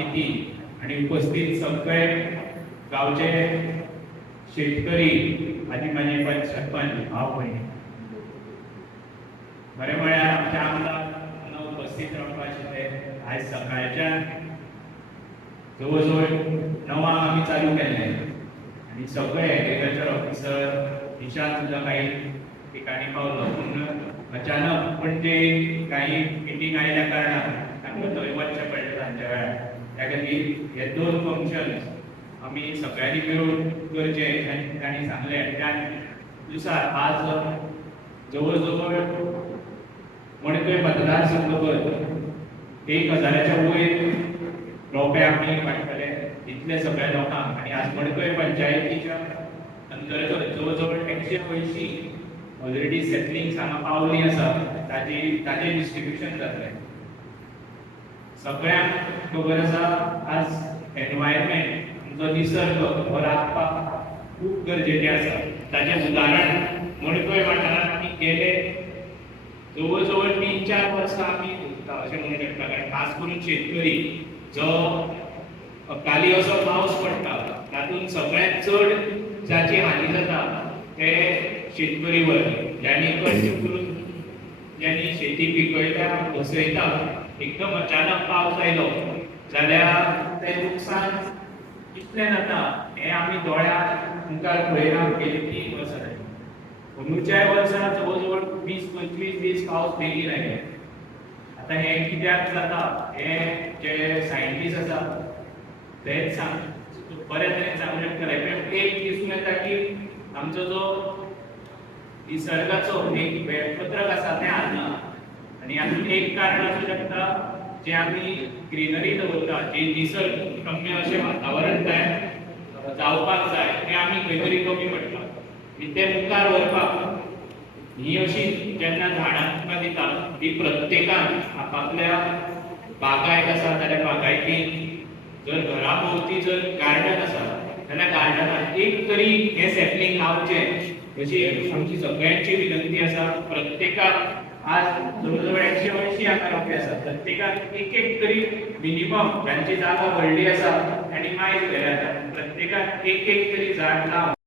अतिथी आणि उपस्थित सगळे गावचे शेतकरी आनी माझे पण सरपंच भाव भयणी बरें म्हळ्यार आमच्या आमदार उपस्थित रावपा आशिल्ले आयज सकाळच्यान जवळ जवळ णवांक आमी चालू केल्ले आनी सगळे एग्रीकल्चर ऑफिसर निशांत सुद्दां काही ठिकाणी पावलो. पूण अचानक पणजे काही मिटींग आयल्या कारणान हे दोन फंक्शन आमी सगळ्यांनी मिळून करचे आनी तांणी सांगलें त्या आज जवळ जवळ मणकय मतदारसंघ एक हजाराच्या वयर रोपे आमी वांटतले इतले सगळ्या लोकांक आनी आज मणकय पंचायतीच्या अंतर्गत जवळ जवळ एकशे अंयशीं ऑलरेडी सेटलिंग हांगा पावली आसा ताजी ताजें डिस्ट्रिब्युशन जातलें सगळ्यांक खबर आसा आज एनवायरमेंट आमचो निसर्ग हो राखपाक खूब गरजेचें आसा ताचें उदाहरण मणकय वाठारांत आमी गेले. जवळ जवळ तीन चार वर्सां आमी भोगता अशें म्हणूं शकता. कारण खास करून शेतकरी जो अकाली असो पावस पडटा तातूंत सगळ्यांत चड जाची हानी जाता ते शेतकरी वर्ग. ज्यांनी कश्ट करून ज्यांनी शेती पिकयता बसयता एकदम अचानक पावस आयलो. जाल्यार तें नुकसान कितलें जाता हें आमी दोळ्यार मुखार पळयलां गेली तीन वर्सां अंदुच्याय वर्सा जवळ जवळ वीस पंचवीस दीस पावस बेगीन आयले आतां हें कित्याक जाता हें जे सायंटिस्ट आसा तेच सांग बऱ्या तरेन सांगू शकता पण एक दिसून येता की आमचो जो निसर्गाचो एक वेळपत्रक आसा तें आसना आणि अजून एक कारण आसूं शकता जे आमी ग्रीनरी दवरतात जे निसर्ग रम्य अशें वातावरण जाय जावपाक जाय तें आमी खंय तरी कमी पडटा आनी ते मुखार व्हरपाक ही अशी जेन्ना झाडां तुका दिता ती प्रत्येकान आपापल्या बागायत आसा जाल्यार बागायतीन जर घरा भोंवती जर गार्डन आसा जाल्यार गार्डनात एक तरी हे सॅपलिंग लावचें अशी आमची सगळ्यांची विनंती आसा प्रत्येकाक आज जवळ जवळ एकशे अंयशीं हांगा रोपे आसा प्रत्येकाक एक एक तरी मिनिमम जांची जागा व्हडली आसा आनी मायज घरा आसा प्रत्येकाक एक एक तरी झाड लावन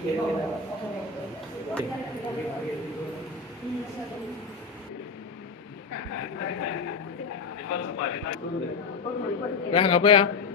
Gue nggak.